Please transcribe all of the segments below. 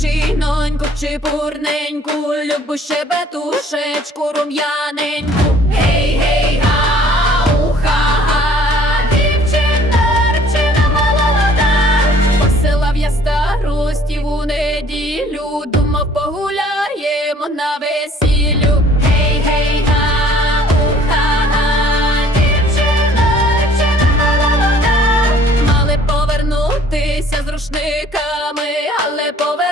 дівчиноньку, чепурненьку, любу щебетушечку рум'яненьку. Гей, гей, гау, ха-ха, дівчина, рибчина молода, посилав я старостів у неділю, думав, погуляємо на весіллю. Гей, гей, гау, ха-ха, дівчина, рибчина молода, мали повернутися з рушниками, але повернулися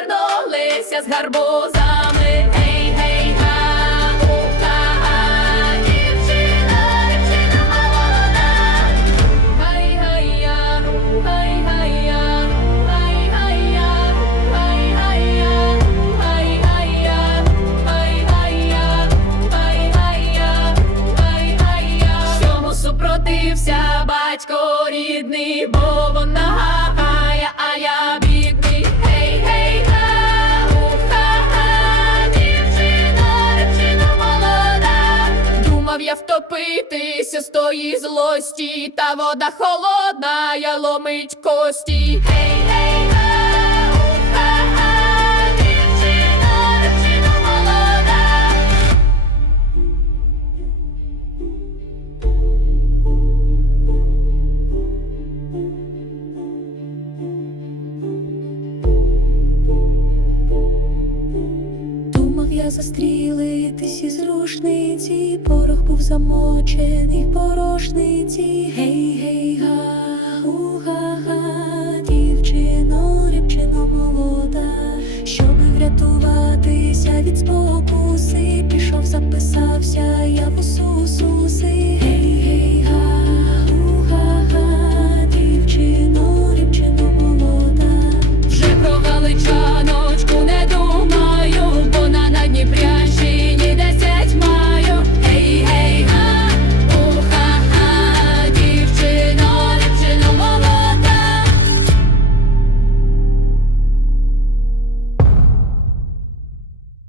з гарбузами. Гей, гей, дівчина, рибчина молода. Хай хай я, хай хай я, хай хай я, хай хай я, хай Думав я з тої злості, та вода холодна, я ломить кості. Думав я застрілитись із рушниці, порох був замочений в порошниці. Гей, гей, га, у га, дівчино, рибчино молода, щоби врятуватися від спокуси, пішов, записався я в Ісусу.